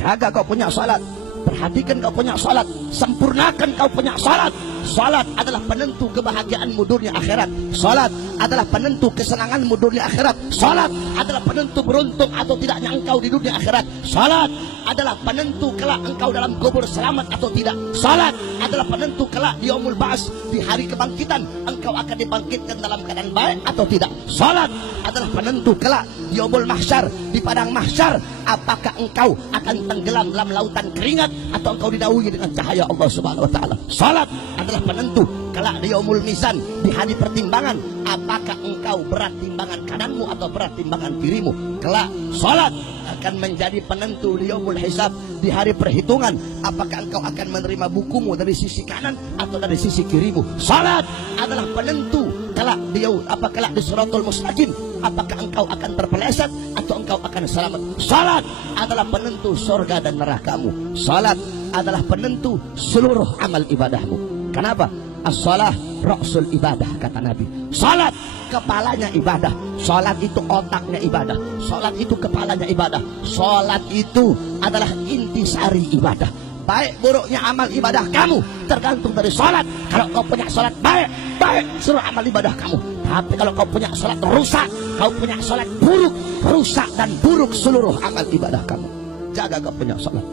Jaga kau punya salat, perhatikan kau punya salat, sempurnakan kau punya salat. Salat adalah penentu kebahagiaanmu dunia akhirat. Salat adalah penentu kesenanganmu dunia akhirat. Salat adalah penentu beruntung atau tidaknya engkau di dunia akhirat. Salat adalah penentu kelak engkau dalam kubur selamat atau tidak. Salat adalah penentu kelak di yaumul ba'ats, di hari kebangkitan, engkau akan dibangkitkan dalam keadaan baik atau tidak. Salat adalah penentu kelak di yaumul mahsyar, di padang mahsyar, apakah engkau akan tenggelam dalam lautan keringat atau engkau dinaungi dengan cahaya Allah Subhanahu wa taala. Salat adalah penentu kelak di yaumul mizan, di hari pertimbangan, apakah engkau berat timbangan kananmu atau berat timbangan kirimu. Kelak salat akan menjadi penentu di yaumul hisab, di hari perhitungan, apakah engkau akan menerima bukumu dari sisi kanan atau dari sisi kirimu. Salat adalah penentu kelak di siratal mustaqim, apakah engkau akan terpeleset atau engkau akan selamat. Salat adalah penentu surga dan nerakamu. Salat adalah penentu seluruh amal ibadahmu. Kenapa? As-salah ra'sul ibadah, kata Nabi. Salat kepalanya ibadah. Salat itu otaknya ibadah. Salat itu kepalanya ibadah. Salat itu adalah intisari ibadah. Baik buruknya amal ibadah kamu tergantung dari salat. Kalau kau punya salat baik, baik seluruh amal ibadah kamu. Tapi kalau kau punya salat rusak, kau punya salat buruk, rusak dan buruk seluruh amal ibadah kamu. Jaga kau punya salat,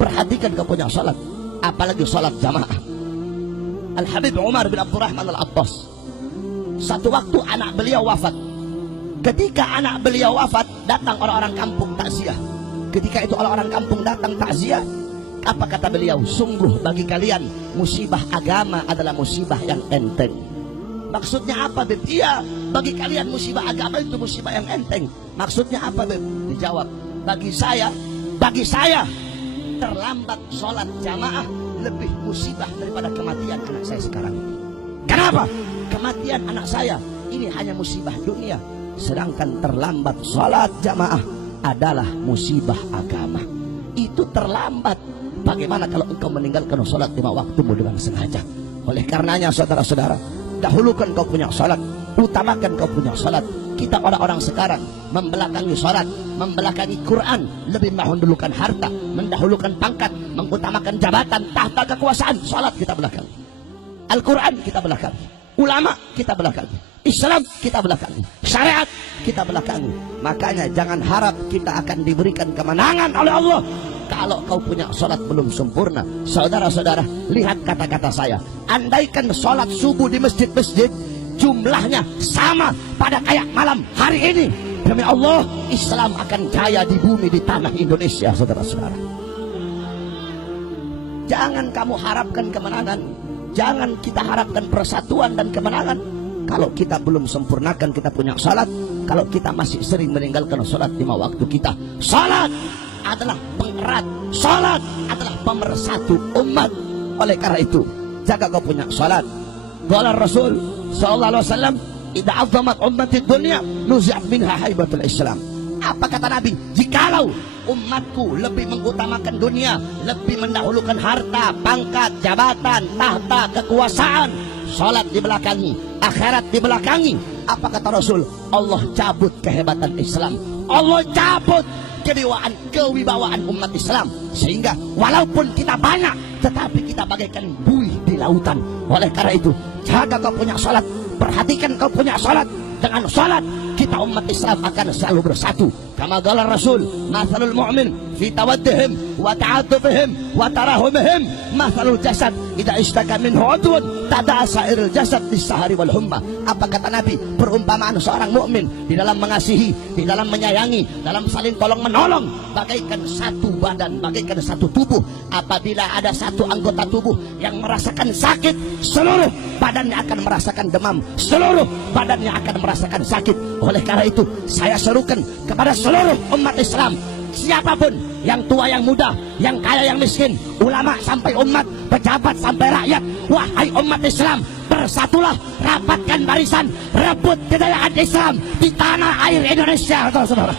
perhatikan kau punya salat, apalagi salat jamaah. Al-Habib Umar bin Abdurrahman Al-Abbas, satu waktu anak beliau wafat. Ketika anak beliau wafat, datang orang-orang kampung takziah. Ketika itu orang-orang kampung datang takziah, apa kata beliau? Sungguh bagi kalian musibah agama adalah musibah yang enteng. Maksudnya apa, Beb? Iya, bagi kalian musibah agama itu musibah yang enteng. Maksudnya apa, Beb? Dijawab, bagi saya terlambat sholat jamaah lebih musibah daripada kematian anak saya sekarang. Kenapa? Kematian anak saya ini hanya musibah dunia, sedangkan terlambat sholat jamaah adalah musibah agama. Itu terlambat. Bagaimana kalau engkau meninggalkan sholat 5 waktumu dengan sengaja? Oleh karenanya saudara-saudara, dahulukan kau punya sholat, utamakan kau punya sholat. Kita orang-orang sekarang membelakangi sholat, membelakangi Quran, lebih mendahulukan harta, mendahulukan pangkat, mengutamakan jabatan, tahta kekuasaan. Sholat kita belakang, Al-Quran kita belakang, ulama kita belakang, Islam kita belakang, syariat kita belakang. Makanya jangan harap kita akan diberikan kemenangan oleh Allah kalau kau punya sholat belum sempurna. Saudara-saudara, lihat kata-kata saya. Andaikan sholat subuh di masjid-masjid jumlahnya sama pada kayak malam hari ini, demi Allah Islam akan jaya di bumi, di tanah Indonesia. Saudara-saudara, jangan kamu harapkan kemenangan, jangan kita harapkan persatuan dan kemenangan kalau kita belum sempurnakan kita punya salat, kalau kita masih sering meninggalkan salat 5 waktu kita. Salat adalah pengerat, salat adalah pemersatu umat. Oleh karena itu, jaga kau punya salat. Qala Rasul sallallahu alaihi wasallam, "Idza 'azzamat ummati dunya, nuzi'at minha haibatul Islam." Apa kata Nabi? Jikalau umatku lebih mengutamakan dunia, lebih mendahulukan harta, pangkat, jabatan, tahta, kekuasaan, salat dibelakangi, akhirat dibelakangi, apa kata Rasul? Allah cabut kehebatan Islam, Allah cabut kewibawaan umat Islam, sehingga walaupun kita banyak tetapi kita bagaikan buih di lautan. Oleh karena itu, jaga kau punya salat, perhatikan kau punya salat. Dengan salat kita umat Islam akan selalu bersatu. Kama qala Rasul, mathalul mu'min fi tawaddihim wa ta'atufihim wa tarahumihim mathalul jasad idza ishtaka minhu 'udwun tada'a sa'irul jasad bis-sahari wal humma. Apa kata Nabi? Perumpamaan seorang mukmin di dalam mengasihi, di dalam menyayangi, dalam saling tolong menolong, bagaikan satu badan, bagaikan satu tubuh. Apabila ada satu anggota tubuh yang merasakan sakit, seluruh badannya akan merasakan demam, seluruh badannya akan merasakan sakit. Oleh karena itu, saya serukan kepada seluruh umat Islam, siapapun, yang tua yang muda, yang kaya yang miskin, ulama sampai umat, pejabat sampai rakyat, wahai umat Islam, bersatulah, rapatkan barisan, rebut kejayaan Islam di tanah air Indonesia, saudara-saudara.